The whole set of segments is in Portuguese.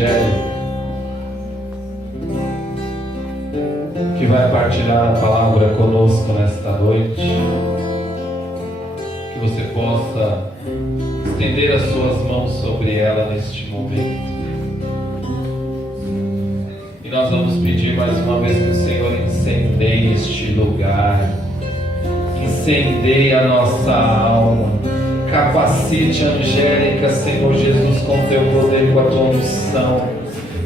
Evangelho, que vai partilhar a palavra conosco nesta noite. Que você possa estender as suas mãos sobre ela neste momento. E nós vamos pedir mais uma vez que o Senhor incendeie este lugar, incendeie a nossa alma, capacite a Angélica, Senhor Jesus, com teu poder, com a tua unção,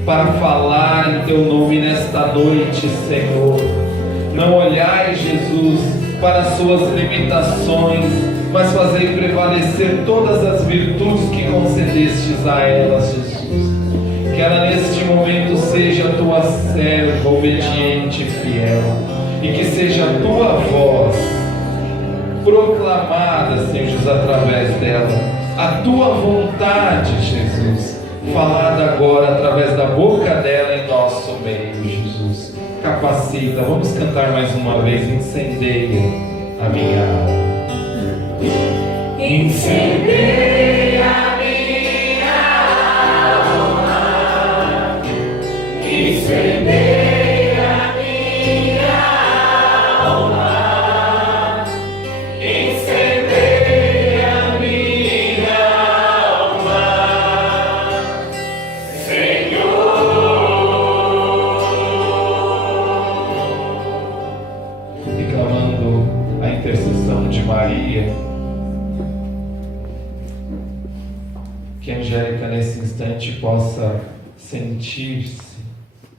para falar em teu nome nesta noite, Senhor. Não olhai, Jesus, para as suas limitações, mas fazei prevalecer todas as virtudes que concedestes a elas, Jesus. Que ela neste momento seja tua serva, obediente e fiel, e que seja a tua voz proclamada, Senhor Jesus, através dela, a tua vontade, Jesus, falada agora através da boca dela em nosso meio, Jesus. Capacita, vamos cantar mais uma vez, incendeia a minha alma. Incendeia a minha alma, incendeia a minha alma, incendeia a minha alma, Senhor. E clamando a intercessão de Maria, que a Angélica nesse instante possa sentir-se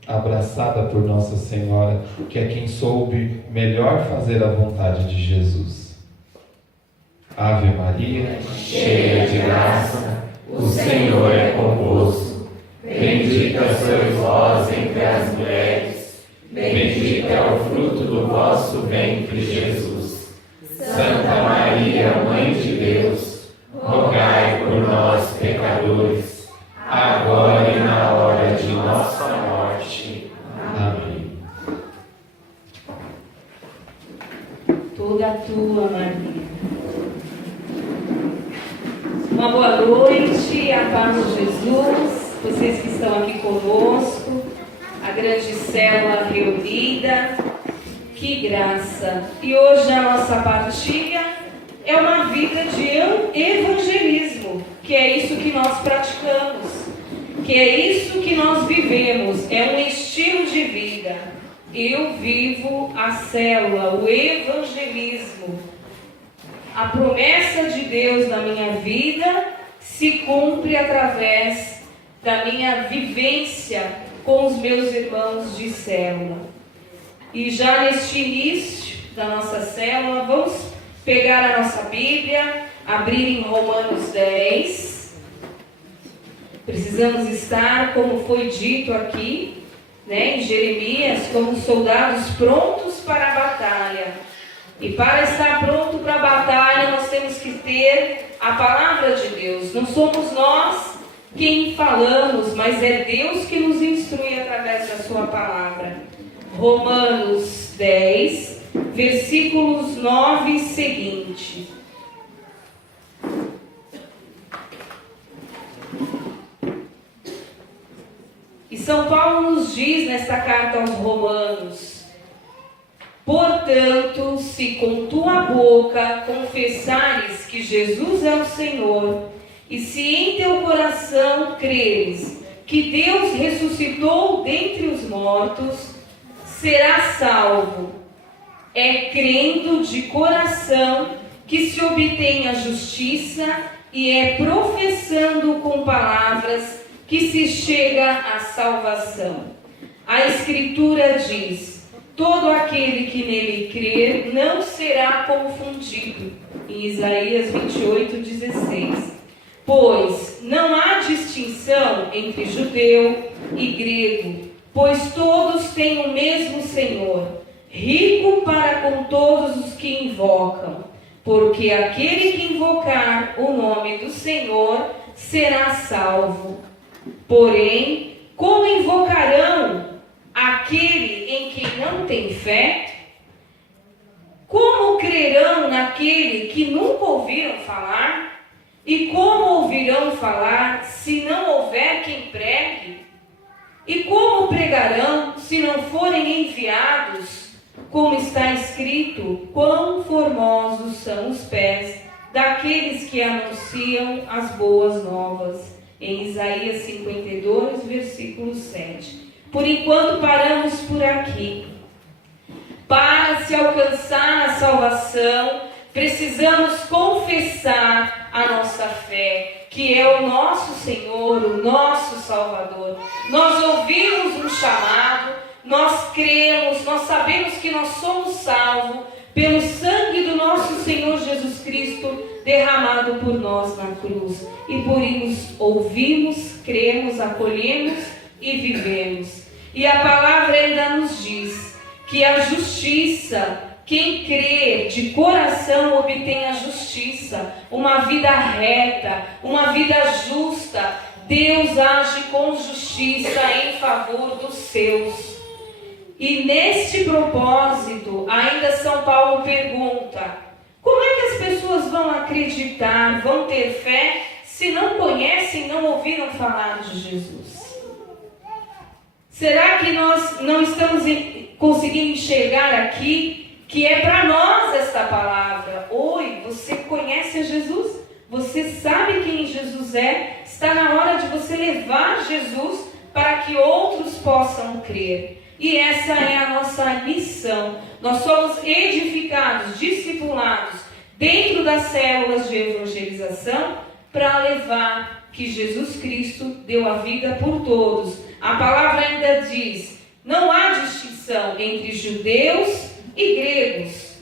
abraçada por Nossa Senhora, que é quem soube melhor fazer a vontade de Jesus. Ave Maria, Cheia de graça, o Senhor é convosco. Bendita sois vós entre as mulheres, bendito é o fruto do vosso ventre, Jesus. Santa Maria, Mãe de Deus, rogai por nós, pecadores, agora e na hora de nossa morte. amém. Toda tua, Maria. Uma boa noite, a paz de Jesus, vocês que estão aqui conosco, a grande célula reunida, que graça! E hoje a nossa partilha é uma vida de evangelismo, que é isso que nós praticamos, que é isso que nós vivemos, é um estilo de vida. Eu vivo a célula, o evangelismo. A promessa de Deus na minha vida se cumpre através da minha vivência com os meus irmãos de célula. E já neste início da nossa célula, vamos pegar a nossa Bíblia, abrir em Romanos 10. Precisamos estar, como foi dito aqui, em Jeremias, como soldados prontos para a batalha. E para estar pronto para a batalha, nós temos que ter a palavra de Deus. Não somos nós quem falamos, mas é Deus que nos instrui através da sua palavra. Romanos 10, versículos 9 e seguinte. E São Paulo nos diz nesta carta aos Romanos: portanto, se com tua boca confessares que Jesus é o Senhor, e se em teu coração creres que Deus ressuscitou dentre os mortos, serás salvo. É crendo de coração que se obtém a justiça, e é professando com palavras que se chega à salvação. A Escritura diz: todo aquele que nele crer não será confundido. Em Isaías 28:16. Pois não há distinção entre judeu e grego, pois todos têm o mesmo Senhor, rico para com todos os que invocam. Porque aquele que invocar o nome do Senhor será salvo. Porém, como invocarão aquele em quem não tem fé? Como crerão naquele que nunca ouviram falar? E como ouvirão falar se não houver quem pregue? E como pregarão se não forem enviados? Como está escrito, quão formosos são os pés daqueles que anunciam as boas novas. Em Isaías 52, versículo 7. Por enquanto paramos por aqui. Para se alcançar a salvação, precisamos confessar a nossa fé, que é o nosso Senhor, o nosso Salvador. Nós ouvimos um chamado, nós cremos, nós sabemos que nós somos salvos pelo sangue do nosso Senhor Jesus Cristo derramado por nós na cruz. E por isso ouvimos, cremos, acolhemos e vivemos. E a palavra ainda nos diz que a justiça, quem crê de coração obtém a justiça, uma vida reta, uma vida justa. Deus age com justiça em favor dos seus. E neste propósito, ainda São Paulo pergunta: como é que as pessoas vão acreditar, vão ter fé, se não conhecem, não ouviram falar de Jesus? Será que nós não estamos conseguindo enxergar aqui que é para nós esta palavra? Oi, você conhece a Jesus? Você sabe quem Jesus é? Está na hora de você levar Jesus para que outros possam crer. E essa é a nossa missão. Nós somos edificados, discipulados dentro das células de evangelização para levar que Jesus Cristo deu a vida por todos. A palavra ainda diz: não há distinção entre judeus e gregos.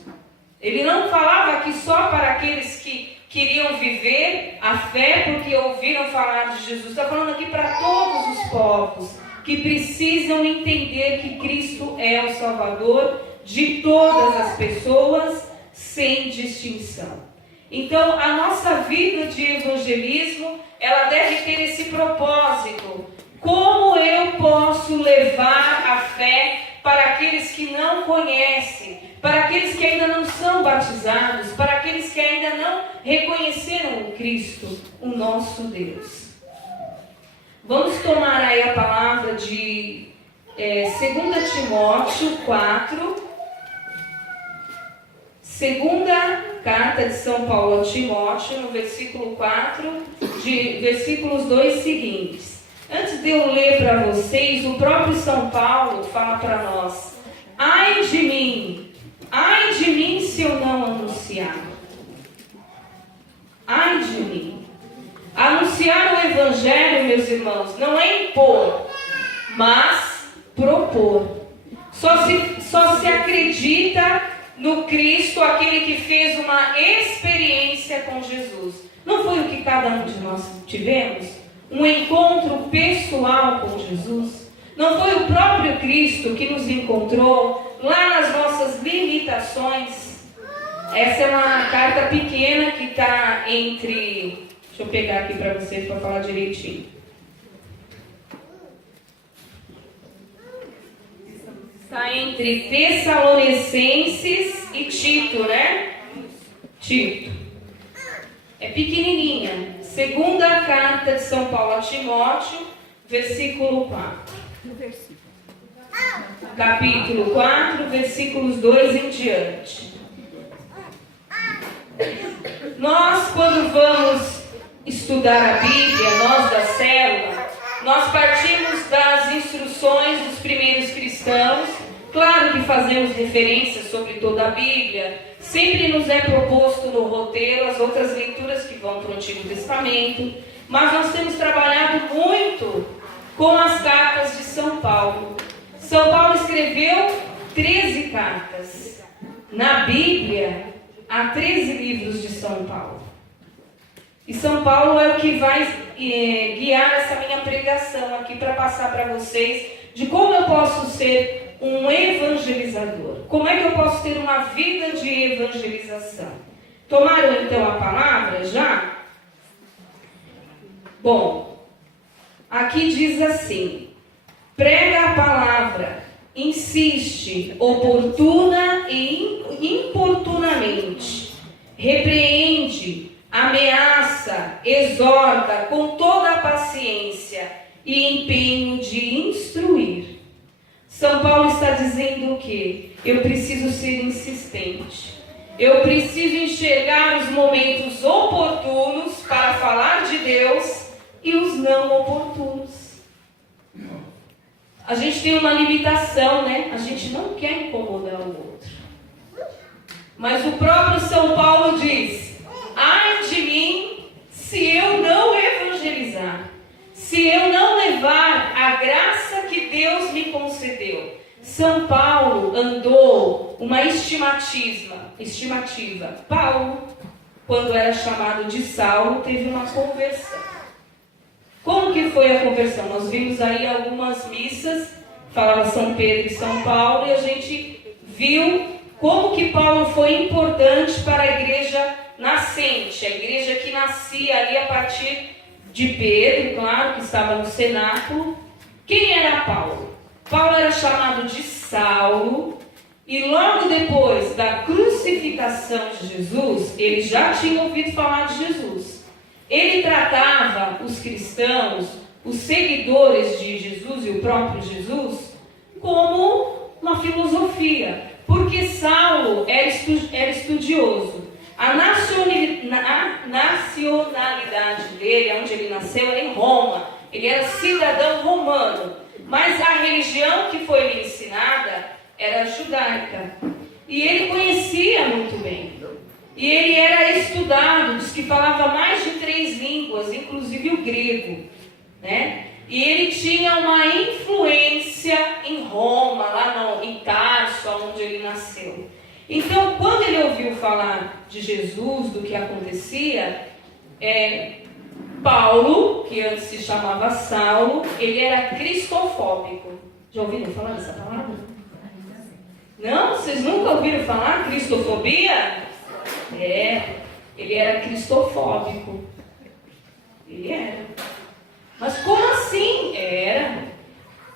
Ele não falava aqui só para aqueles que queriam viver a fé porque ouviram falar de Jesus. Está falando aqui para todos os povos que precisam entender que Cristo é o Salvador de todas as pessoas, sem distinção. Então, a nossa vida de evangelismo, ela deve ter esse propósito. Como eu posso levar a fé para aqueles que não conhecem, para aqueles que ainda não são batizados, para aqueles que ainda não reconheceram o Cristo, o nosso Deus? Vamos tomar aí a palavra de 2 Timóteo 4, segunda carta de São Paulo a Timóteo, no versículo 4, de versículos 2 seguintes. Antes de eu ler para vocês, o próprio São Paulo fala para nós: ai de mim se eu não anunciar. Ai de mim. Anunciar o Evangelho, meus irmãos, não é impor, mas propor. Só se acredita no Cristo aquele que fez uma experiência com Jesus. Não foi o que cada um de nós tivemos? Um encontro pessoal com Jesus? Não foi o próprio Cristo que nos encontrou lá nas nossas limitações? Essa é uma carta pequena que está entre... Deixa eu pegar aqui para vocês para falar direitinho. Está entre Tessalonicenses e Tito, né? Tito. É pequenininha. Segunda carta de São Paulo a Timóteo, versículo 4. Capítulo 4, versículos 2 em diante. Nós, quando vamos estudar a Bíblia, nós da célula, nós partimos das instruções dos primeiros cristãos. Claro que fazemos referências sobre toda a Bíblia, sempre nos é proposto no roteiro as outras leituras que vão para o Antigo Testamento, mas nós temos trabalhado muito com as cartas de São Paulo. São Paulo escreveu 13 cartas. Na Bíblia, há 13 livros de São Paulo. E São Paulo é o que vai guiar essa minha pregação aqui para passar para vocês de como eu posso ser um evangelizador. Como é que eu posso ter uma vida de evangelização? Tomaram então a palavra já? Bom, aqui diz assim: prega a palavra, insiste oportuna e importunamente, repreende, ameaça, exorta com toda a paciência e empenho de instruir. São Paulo está dizendo o quê? Eu preciso ser insistente. Eu preciso enxergar os momentos oportunos para falar de Deus e os não oportunos. A gente tem uma limitação, né? A gente não quer incomodar o outro. Mas o próprio São Paulo diz: ai de mim se eu não evangelizar, se eu não levar a graça que Deus me concedeu. São Paulo andou uma estimativa. Paulo, quando era chamado de Saulo, teve uma conversão. Como que foi a conversão? Nós vimos aí algumas missas, falava São Pedro e São Paulo, e a gente viu como que Paulo foi importante para a igreja nascente, a igreja que nascia ali a partir de Pedro, claro, que estava no cenáculo. Quem era Paulo? Paulo era chamado de Saulo, e logo depois da crucificação de Jesus, ele já tinha ouvido falar de Jesus. Ele tratava os cristãos, os seguidores de Jesus e o próprio Jesus, como uma filosofia, porque Saulo era estudioso. A nacionalidade dele, onde ele nasceu, era em Roma. Ele era cidadão romano. Mas a religião que foi lhe ensinada era judaica. E ele conhecia muito bem. E ele era estudado, diz que falava mais de 3 línguas, inclusive o grego, né? E ele tinha uma influência em Roma, lá em Tarso, onde ele nasceu. Então, quando ele ouviu falar de Jesus, do que acontecia, Paulo, que antes se chamava Saulo, ele era cristofóbico. Já ouviram falar dessa palavra? Não? Vocês nunca ouviram falar cristofobia? Ele era cristofóbico. Ele era. Mas como assim?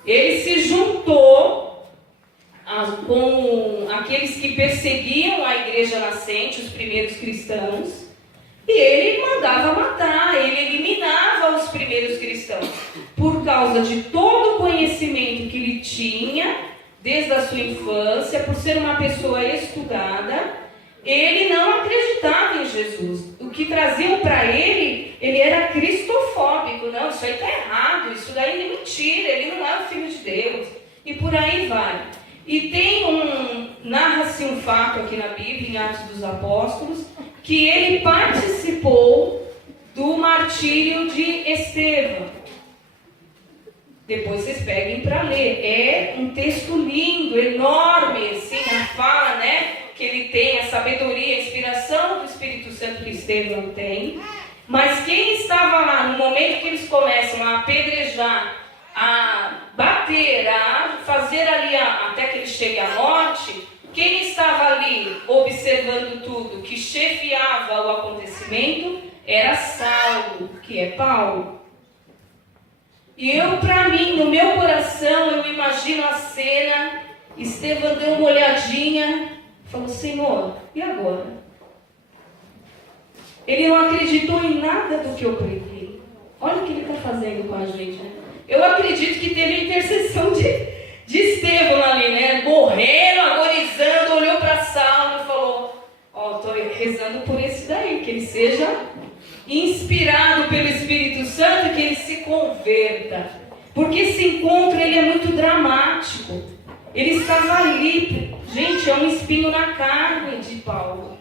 Ele se juntou com aqueles que perseguiam a igreja nascente, os primeiros cristãos, e ele mandava matar, ele eliminava os primeiros cristãos, por causa de todo o conhecimento que ele tinha, desde a sua infância, por ser uma pessoa estudada. Ele não acreditava em Jesus. O que traziam para ele era cristofóbico. Não, isso aí está errado, isso daí é mentira, ele não é o Filho de Deus. E por aí vai. E narra-se um fato aqui na Bíblia, em Atos dos Apóstolos, que ele participou do martírio de Estevão. Depois vocês peguem para ler. É um texto lindo, enorme, assim, a fala, né? Que ele tem a sabedoria, a inspiração do Espírito Santo que Estevão tem. Mas quem estava lá no momento que eles começam a apedrejar, a bater, a fazer ali até que ele chegue à morte, quem estava ali observando tudo, que chefiava o acontecimento, era Saulo, que é Paulo. E para mim, no meu coração, eu imagino a cena. Estevão deu uma olhadinha, falou: Senhor, e agora? Ele não acreditou em nada do que eu preguei. Olha o que ele está fazendo com a gente, né? Eu acredito que teve a intercessão de Estevão ali, né? Morrendo, agonizando, olhou para Saulo e falou: estou rezando por esse daí, que ele seja inspirado pelo Espírito Santo, que ele se converta. Porque esse encontro, ele é muito dramático. Ele estava ali, gente, é um espinho na carne de Paulo,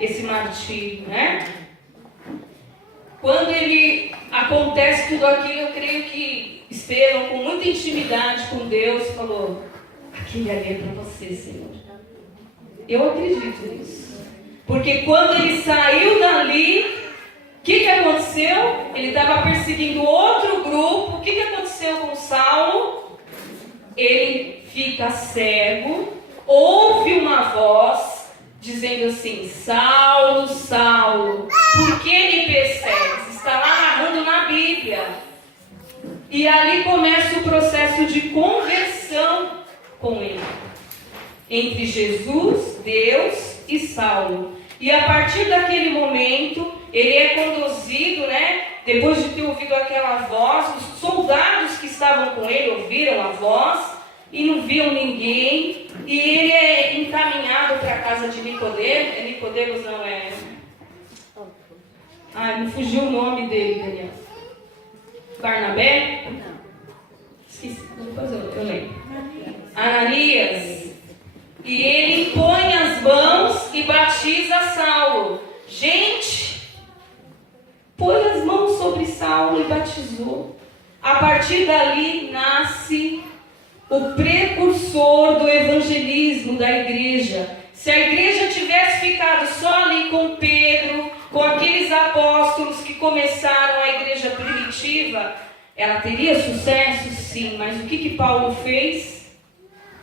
esse martírio, né? Quando acontece tudo aquilo, eu creio que Estevão, com muita intimidade com Deus, falou: aquele ali é para você, Senhor. Eu acredito nisso. Porque quando ele saiu dali, o que aconteceu? Ele estava perseguindo outro grupo. O que aconteceu com Saulo? Ele fica cego, ouve uma voz dizendo assim: Saulo, Saulo, por que me persegues? Está lá narrando na Bíblia. E ali começa o processo de conversão com ele, entre Jesus, Deus e Saulo. E a partir daquele momento, ele é conduzido, né, Depois de ter ouvido aquela voz, os soldados que estavam com ele ouviram a voz e não viam ninguém. E ele é encaminhado para a casa de Nicodemos. É Nicodemos, não é? Não fugiu o nome dele, Daniel. Barnabé? Não. Esqueci, depois eu lembro. Ananias. E ele impõe as mãos e batiza Saulo. Gente, põe as mãos sobre Saulo e batizou. A partir dali nasce o precursor do evangelismo da igreja. Se a igreja tivesse ficado só ali com Pedro, com aqueles apóstolos que começaram a igreja primitiva, ela teria sucesso? Sim, mas o que Paulo fez?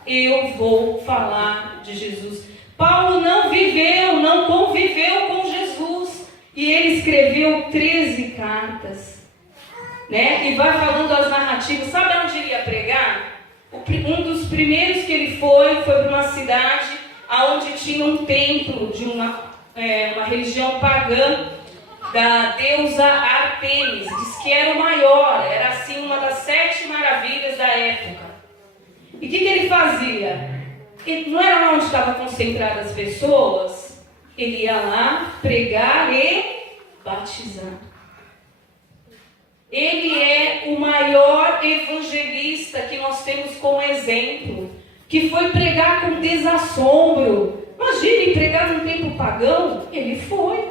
Eu vou falar de Jesus. Paulo não viveu, não conviveu com Jesus. E ele escreveu 13 cartas. Né? E vai falando as narrativas. Sabe onde ele ia pregar? Um dos primeiros que ele foi para uma cidade onde tinha um templo de uma religião pagã da deusa Ártemis. Diz que era o maior, era assim uma das 7 maravilhas da época. E o que ele fazia? Não era lá onde estavam concentradas as pessoas? Ele ia lá pregar e batizar. Ele é o maior evangelista que nós temos como exemplo, que foi pregar com desassombro. Imagine pregar num templo pagão. Ele foi.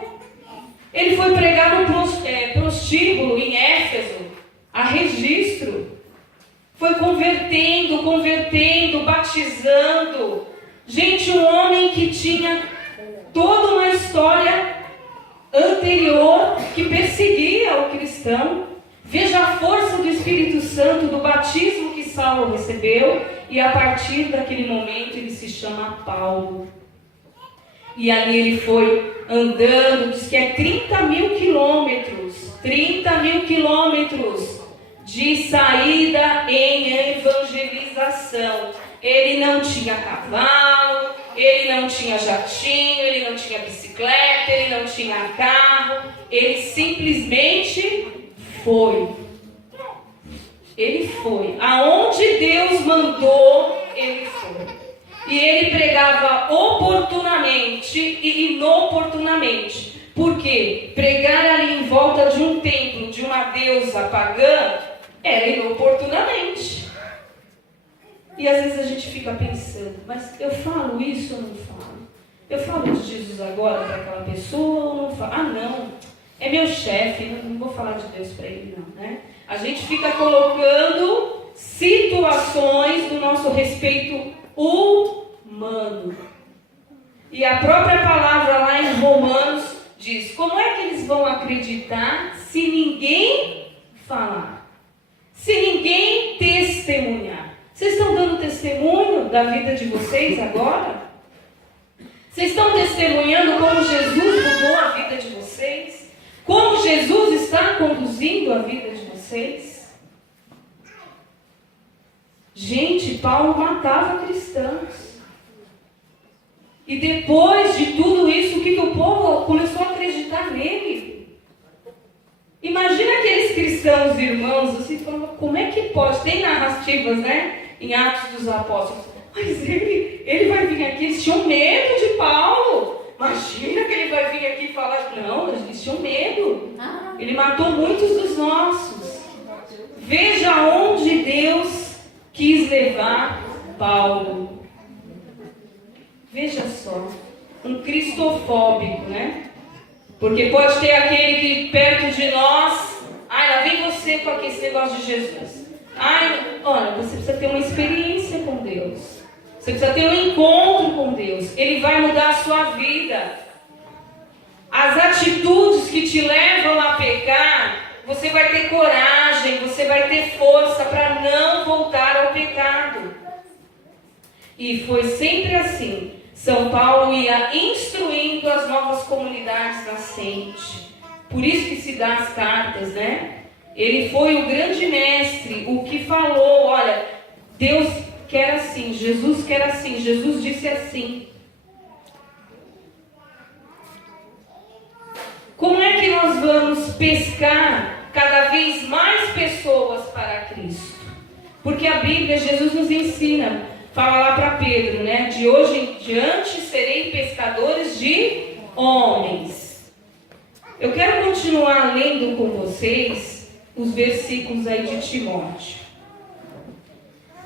Ele foi pregar no prostíbulo em Éfeso, a registro. Foi convertendo, batizando. Gente, um homem que tinha toda uma história anterior que perseguia o cristão. Veja a força do Espírito Santo, do batismo que Saulo recebeu, e a partir daquele momento ele se chama Paulo. E ali ele foi andando, diz que é 30.000 quilômetros, 30.000 quilômetros de saída em evangelização. Ele não tinha cavalo, ele não tinha jatinho, ele não tinha bicicleta, ele não tinha carro, ele simplesmente foi. Ele foi. Aonde Deus mandou, ele foi. E ele pregava oportunamente e inoportunamente. Por quê? Pregar ali em volta de um templo, de uma deusa pagã, era inoportunamente. E às vezes a gente fica pensando, mas eu falo isso ou não falo? Eu falo de Jesus agora para aquela pessoa ou não falo? Não, é meu chefe, não vou falar de Deus para ele não, né? A gente fica colocando situações do nosso respeito humano. E a própria palavra lá em Romanos diz, como é que eles vão acreditar se ninguém falar? Se ninguém testemunhar? Vocês estão dando testemunho da vida de vocês agora? Vocês estão testemunhando como Jesus mudou a vida de vocês? Como Jesus está conduzindo a vida de vocês? Gente, Paulo matava cristãos. E depois de tudo isso, o que o povo começou a acreditar nele? Imagina aqueles cristãos irmãos, assim, falando, como é que pode? Tem narrativas, né? Em Atos dos Apóstolos. Mas ele vai vir aqui, eles tinham medo de Paulo. Imagina que ele vai vir aqui e falar. Não, eles tinham medo. Ele matou muitos dos nossos. Veja onde Deus quis levar Paulo. Veja só, um cristofóbico, né? Porque pode ter aquele que perto de nós, lá vem você com esse negócio de Jesus. Olha, você precisa ter uma experiência com Deus. Você precisa ter um encontro com Deus. Ele vai mudar a sua vida. As atitudes que te levam a pecar, você vai ter coragem, você vai ter força para não voltar ao pecado. E foi sempre assim. São Paulo ia instruindo as novas comunidades nascentes. Por isso que se dá as cartas, né? Ele foi o grande mestre, o que falou, olha, Deus quer assim, Jesus quer assim, Jesus disse assim. Como é que nós vamos pescar cada vez mais pessoas para Cristo. Porque a Bíblia, Jesus nos ensina, fala lá para Pedro, né? De hoje em diante serei pescadores de homens. Eu quero continuar lendo com vocês os versículos aí de Timóteo.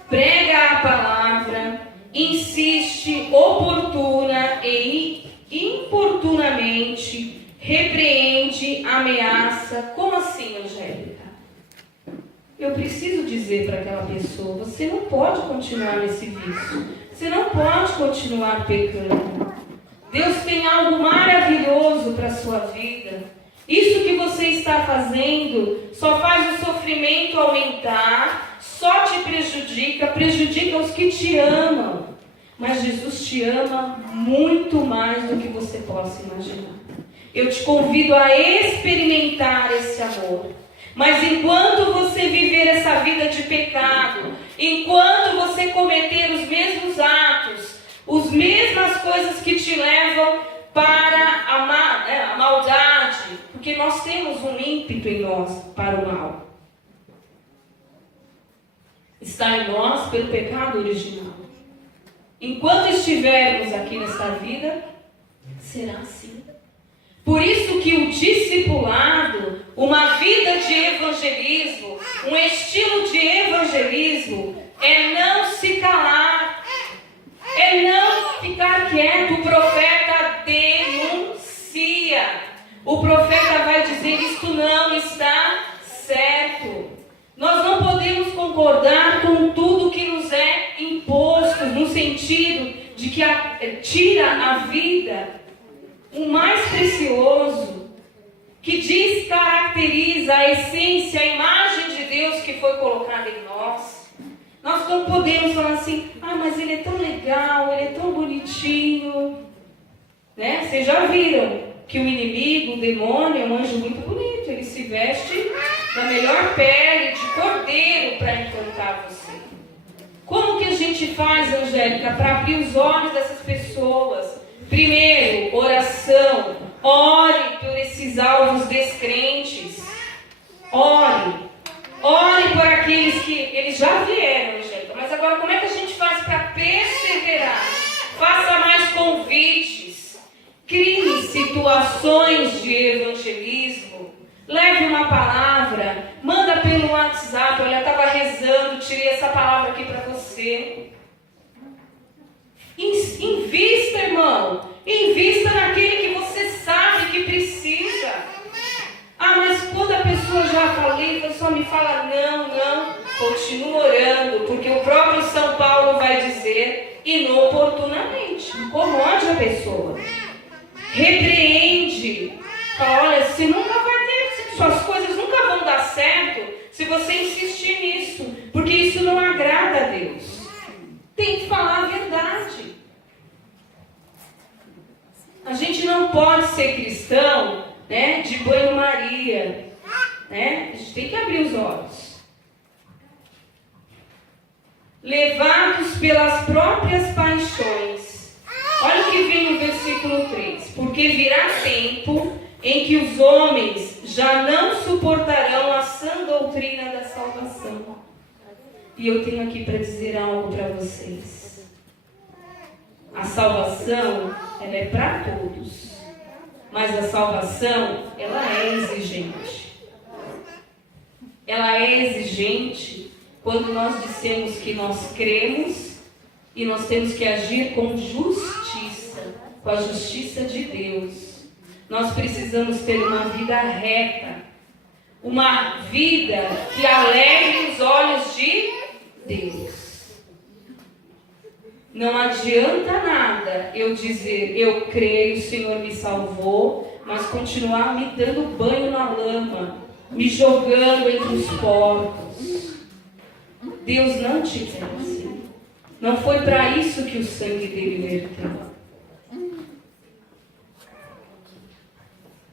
Prega a palavra, insiste oportuna e importunamente, repreende, ameaça. Como assim, Angélica? Eu preciso dizer para aquela pessoa, você não pode continuar nesse vício. Você não pode continuar pecando. Deus tem algo maravilhoso para a sua vida. Isso que você está fazendo só faz o sofrimento aumentar, só te prejudica os que te amam. Mas Jesus te ama muito mais do que você possa imaginar. Eu te convido a experimentar esse amor. Mas enquanto você viver essa vida de pecado, enquanto você cometer os mesmos atos, as mesmas coisas que te levam para a maldade, porque nós temos um ímpeto em nós para o mal. Está em nós pelo pecado original. Enquanto estivermos aqui nesta vida, será assim. Por isso que o discipulado, uma vida de evangelismo, um estilo de evangelismo, é não se calar, é não ficar quieto. O profeta denuncia. O profeta vai dizer, isto não está certo. Nós não podemos concordar com tudo que nos é imposto, no sentido de que tira a vida, o mais precioso, que descaracteriza a essência, a imagem de Deus que foi colocada em nós. Nós não podemos falar assim, mas ele é tão legal, ele é tão bonitinho. Né? Vocês já viram que o inimigo, o demônio, é um anjo muito bonito. Ele se veste da melhor pele de cordeiro para encantar você. Como que a gente faz, Angélica, para abrir os olhos dessas pessoas? Primeiro, oração. Ore por esses alvos descrentes. Ore. Ore por aqueles que eles já vieram, Angélica. Mas agora, como é que a gente faz para perseverar? Faça mais convites. Crie situações de evangelismo. Leve uma palavra. Manda pelo WhatsApp. Olha, eu estava rezando, tirei essa palavra aqui para você. Invista, irmão. Invista naquele que você sabe que precisa. Mas quando a pessoa já falei, a pessoa me fala não. Continua orando, porque o próprio São Paulo vai dizer inoportunamente. Incomode a pessoa. Repreende. Fala, olha, você nunca vai ter, suas coisas nunca vão dar certo se você insistir nisso, porque isso não agrada a Deus. Tem que falar a verdade. A gente não pode ser cristão, né, de banho-maria, né? A gente tem que abrir os olhos. Levados pelas próprias paixões. Olha o que vem no versículo 3. Porque virá tempo em que os homens já não suportarão a sã doutrina da salvação. E eu tenho aqui para dizer algo para vocês. A salvação, ela é para todos. Mas a salvação, ela é exigente. Ela é exigente quando nós dissemos que nós cremos e nós temos que agir com justiça, com a justiça de Deus. Nós precisamos ter uma vida reta, uma vida que alegre os olhos de Deus. Não adianta nada eu dizer, eu creio, o Senhor me salvou, mas continuar me dando banho na lama, me jogando entre os porcos. Deus não te quer assim. Não foi para isso que o sangue dele verteu.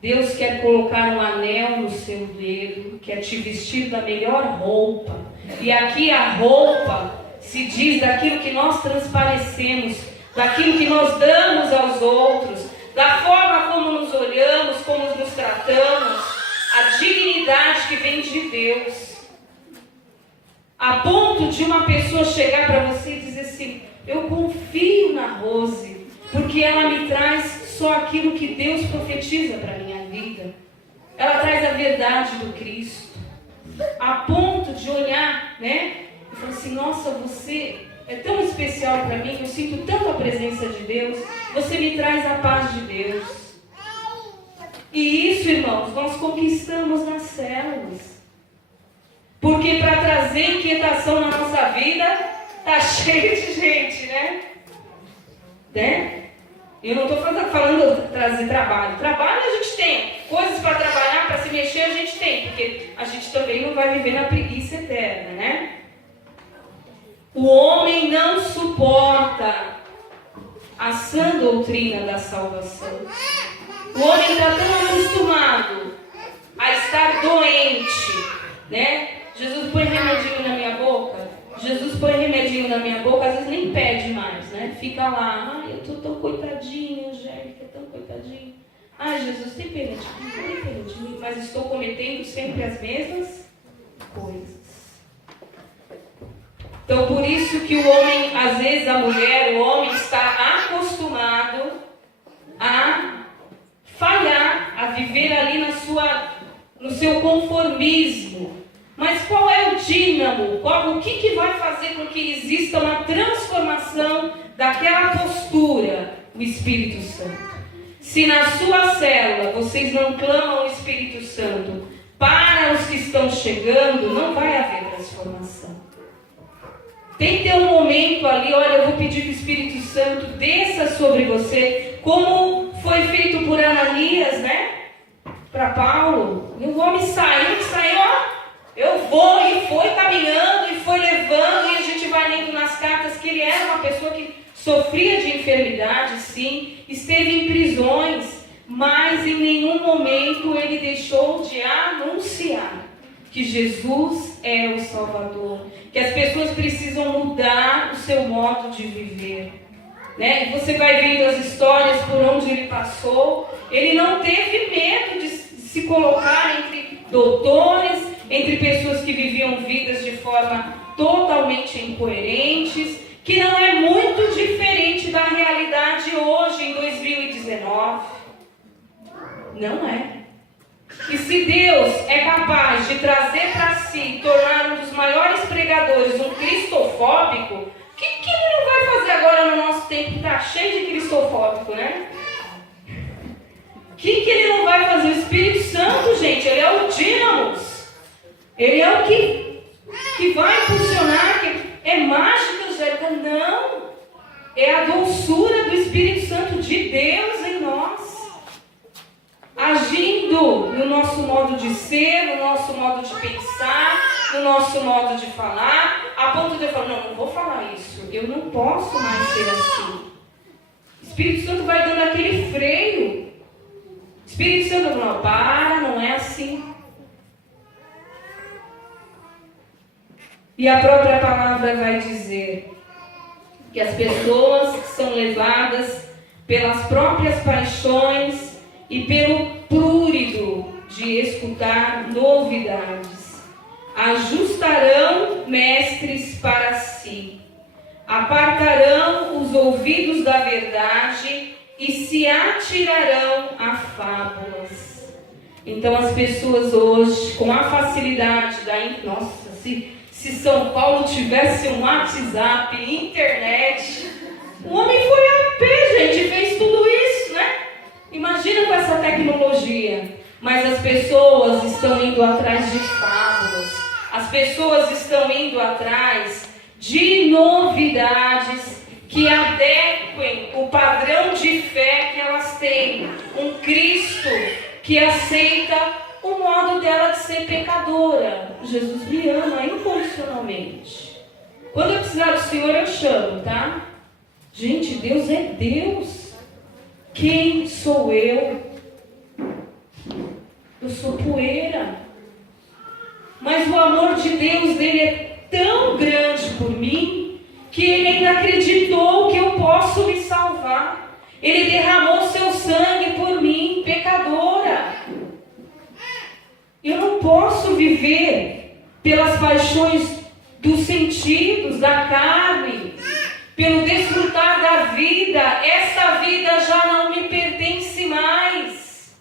Deus quer colocar um anel no seu dedo, quer te vestir da melhor roupa. E aqui a roupa se diz daquilo que nós transparecemos, daquilo que nós damos aos outros, da forma como nos olhamos, como nos tratamos. a dignidade que vem de Deus. A ponto de uma pessoa chegar para você e dizer assim: eu confio na Rose, porque ela me traz só aquilo que Deus profetiza para a minha vida. Ela traz a verdade do Cristo. A ponto de olhar, né? E falar assim: nossa, você é tão especial para mim, eu sinto tanto a presença de Deus, você me traz a paz de Deus. E isso, irmãos, nós conquistamos nas células. Porque para trazer inquietação na nossa vida, tá cheio de gente, né? Eu não estou falando de trazer trabalho. Trabalho a gente tem. Coisas para trabalhar, para se mexer, a gente tem. Porque a gente também não vai viver na preguiça eterna, né? O homem não suporta a sã doutrina da salvação. O homem está tão acostumado a estar doente, né? Jesus põe remedinho na minha boca. Jesus põe remedinho na minha boca, às vezes nem pede mais, né? Fica lá: ai, eu tô tão coitadinha, Angélica, tão coitadinha. Ai, Jesus, tem pena de mim, mas estou cometendo sempre as mesmas coisas. Então, por isso que o homem, às vezes a mulher, o homem está acostumado a falhar, a viver ali no seu conformismo. Mas qual é o dínamo? O que vai fazer com que exista uma transformação daquela postura? O Espírito Santo. Se na sua célula vocês não clamam o Espírito Santo para os que estão chegando, não vai haver transformação. Tem que ter um momento ali: olha, eu vou pedir que o Espírito Santo desça sobre você, como foi feito por Ananias, né? Para Paulo. E o homem saiu, ó. Eu vou, e foi caminhando, e foi levando, e a gente vai lendo nas cartas que ele era uma pessoa que sofria de enfermidade, sim, esteve em prisões, mas em nenhum momento ele deixou de anunciar que Jesus é o Salvador, que as pessoas precisam mudar o seu modo de viver, né? E você vai vendo as histórias por onde ele passou. Ele não teve medo de se colocar entre doutores, entre pessoas que viviam vidas de forma totalmente incoerentes, que não é muito diferente da realidade hoje, em 2019. Não é. E se Deus é capaz de trazer para si, tornar um dos maiores pregadores um cristofóbico, o que ele não vai fazer agora no nosso tempo que está cheio de cristofóbico, né? O que ele não vai fazer? O Espírito Santo, gente, ele é o dínamo. Ele é o que vai impulsionar, que é mágica, Angélica? Não. É a doçura do Espírito Santo de Deus em nós. Agindo no nosso modo de ser, no nosso modo de pensar, no nosso modo de falar, a ponto de eu falar: não vou falar isso, eu não posso mais ser assim. O Espírito Santo vai dando aquele freio. O Espírito Santo não não é assim. E a própria palavra vai dizer que as pessoas que são levadas pelas próprias paixões e pelo prurido de escutar novidades, ajustarão mestres para si, apartarão os ouvidos da verdade e se atirarão a fábulas. Então as pessoas hoje, com a facilidade nossa, se São Paulo tivesse um WhatsApp, internet, o homem foi a pé, gente, fez tudo isso, né? Imagina com essa tecnologia. Mas as pessoas estão indo atrás de fábulas. As pessoas estão indo atrás de novidades que adequem o padrão de fé que elas têm. Um Cristo que aceita o modo dela de ser pecadora. Jesus me ama incondicionalmente. Quando eu precisar do Senhor, eu chamo, tá? Gente, Deus é Deus. Quem sou eu? Eu sou poeira. Mas o amor de Deus dele é tão grande por mim, que ele ainda acreditou que eu posso me salvar. Ele derramou seu sangue por mim, pecadora. posso viver pelas paixões dos sentidos, da carne, pelo desfrutar da vida. Essa vida já não me pertence mais.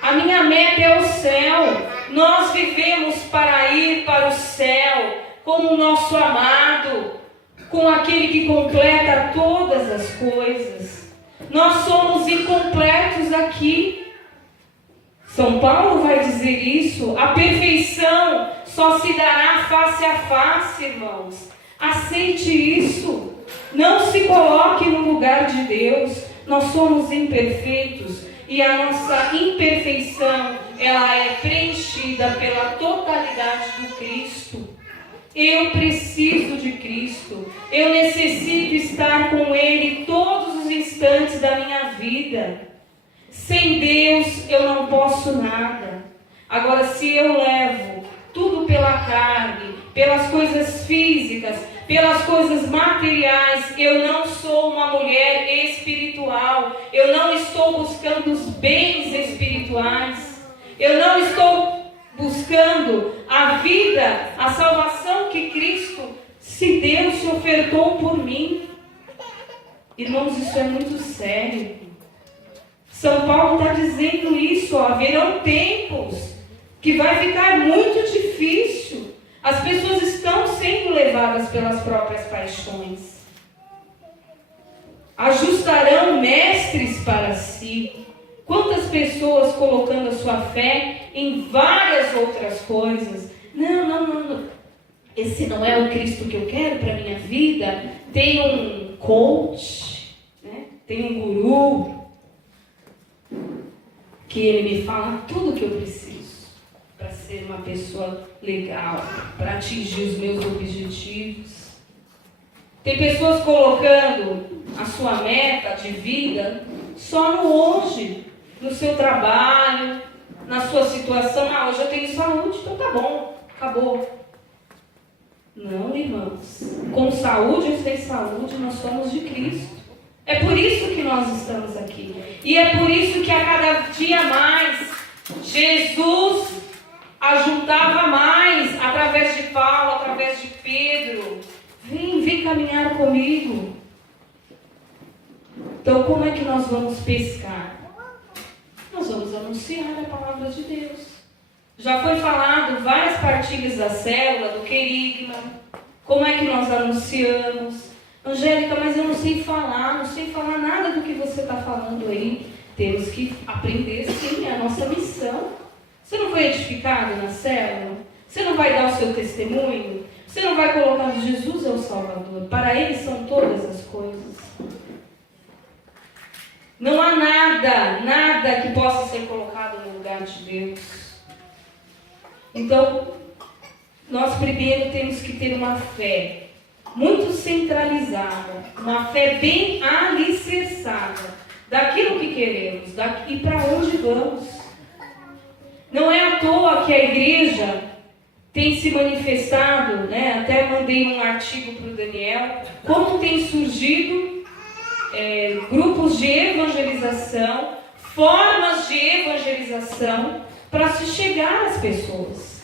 A minha meta é o céu. Nós vivemos para ir para o céu com o nosso amado, com aquele que completa todas as coisas. Nós somos incompletos aqui. São Paulo vai dizer isso. A perfeição só se dará face a face, irmãos. Aceite isso. Não se coloque no lugar de Deus. Nós somos imperfeitos e a nossa imperfeição, ela é preenchida pela totalidade do Cristo. Eu preciso de Cristo. Eu necessito estar com Ele todos os instantes da minha vida. Sem Deus eu não posso nada. Agora, se eu levo tudo pela carne, pelas coisas físicas, pelas coisas materiais, eu não sou uma mulher espiritual. Eu não estou buscando os bens espirituais. Eu não estou buscando a vida, a salvação que Cristo se deu, se ofertou por mim. Irmãos, isso é muito sério. São Paulo está dizendo isso, haverão tempos que vai ficar muito difícil. As pessoas estão sendo levadas pelas próprias paixões. Ajustarão mestres para si. Quantas pessoas colocando a sua fé em várias outras coisas. Não. Esse não é o Cristo que eu quero para a minha vida. Tem um coach, né? Tem um guru, que ele me fala tudo o que eu preciso para ser uma pessoa legal, para atingir os meus objetivos. Tem pessoas colocando a sua meta de vida só no hoje, no seu trabalho, na sua situação. Hoje eu tenho saúde, então tá bom, acabou. Não, irmãos. Com saúde ou sem saúde, nós somos de Cristo. É por isso que nós estamos aqui. E é por isso que a cada dia mais, Jesus ajuntava mais, através de Paulo, através de Pedro. Vem caminhar comigo. Então, como é que nós vamos pescar? Nós vamos anunciar a palavra de Deus. Já foi falado várias partilhas da célula, do querigma. Como é que nós anunciamos? Angélica, mas eu não sei falar nada do que você está falando aí. Temos que aprender, sim, é a nossa missão. Você não foi edificado na célula? Você não vai dar o seu testemunho? Você não vai colocar Jesus é o Salvador? Para Ele são todas as coisas. Não há nada que possa ser colocado no lugar de Deus. Então, nós primeiro temos que ter uma fé muito centralizada, uma fé bem alicerçada daquilo que queremos e para onde vamos. Não é à toa que a igreja tem se manifestado, né? Até mandei um artigo para o Daniel, como tem surgido grupos de evangelização, formas de evangelização para se chegar às pessoas.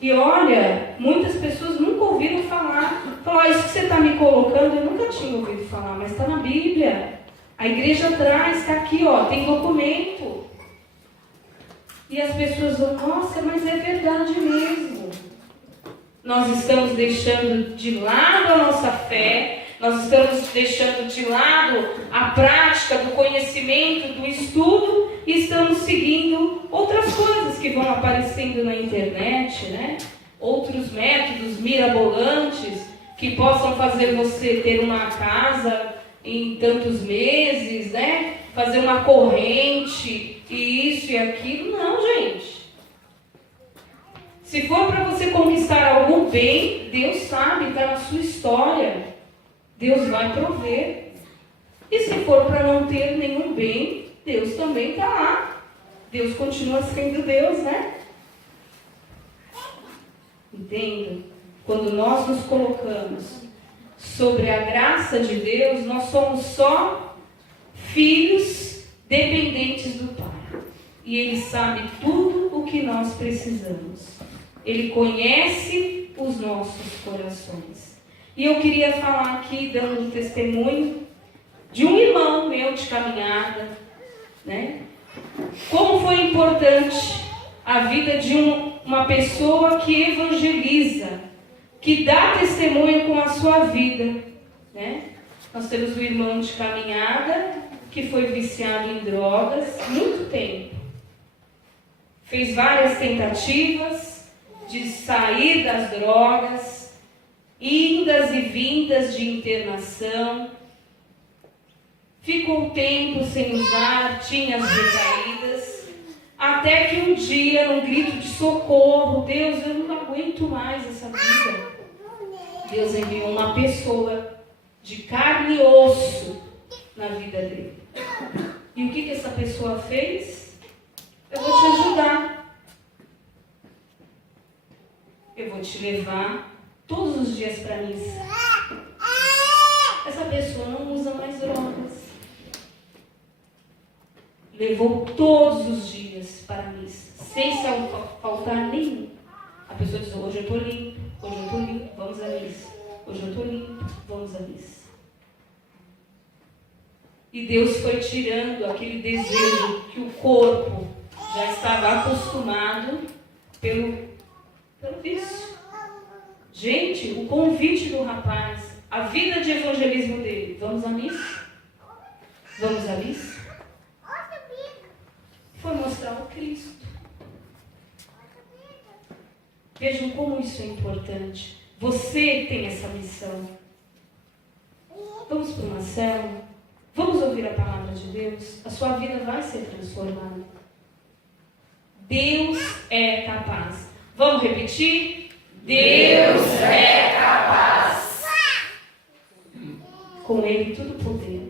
E olha, muitas pessoas nunca ouviram falar. Falaram, isso que você está me colocando, eu nunca tinha ouvido falar, mas está na Bíblia. A igreja traz, está aqui, ó, tem documento. E as pessoas vão, nossa, mas é verdade mesmo. Nós estamos deixando de lado a nossa fé, nós estamos deixando de lado a prática do conhecimento, do estudo, e estamos seguindo outras coisas que vão aparecendo na internet, né? Outros métodos mirabolantes que possam fazer você ter uma casa em tantos meses, né? Fazer uma corrente e isso e aquilo. Não, gente. Se for para você conquistar algum bem, Deus sabe, está na sua história. Deus vai prover. E se for para não ter nenhum bem, Deus também está lá. Deus continua sendo Deus, né? Entenda? Quando nós nos colocamos sobre a graça de Deus, nós somos só filhos dependentes do Pai. E Ele sabe tudo o que nós precisamos. Ele conhece os nossos corações. E eu queria falar aqui, dando um testemunho de um irmão meu de caminhada, né? Como foi importante a vida de uma pessoa que evangeliza, que dá testemunho com a sua vida, né? Nós temos um irmão de caminhada que foi viciado em drogas muito tempo. Fez várias tentativas de sair das drogas, indas e vindas de internação. Ficou tempo sem usar, tinha as recaídas, até que um dia, num grito de socorro, Deus, eu não aguento mais essa vida. Deus enviou uma pessoa de carne e osso na vida dele. E o que essa pessoa fez? Eu vou te ajudar. Eu vou te levar todos os dias para a missa. Essa pessoa não usa mais drogas. Levou todos os dias para a missa, sem faltar nenhum. A pessoa diz, hoje eu estou limpo, hoje eu estou limpo, vamos à missa. Hoje eu estou limpo, vamos à missa. E Deus foi tirando aquele desejo que o corpo já estava acostumado pelo vício. Gente, o convite do rapaz, a vida de evangelismo dele, vamos à missa? Vamos à missa? Foi mostrar o Cristo. Vejam como isso é importante. Você tem essa missão. Vamos para uma célula? Vamos ouvir a palavra de Deus? A sua vida vai ser transformada. Deus é capaz. Vamos repetir? Deus é capaz. Com Ele tudo podemos.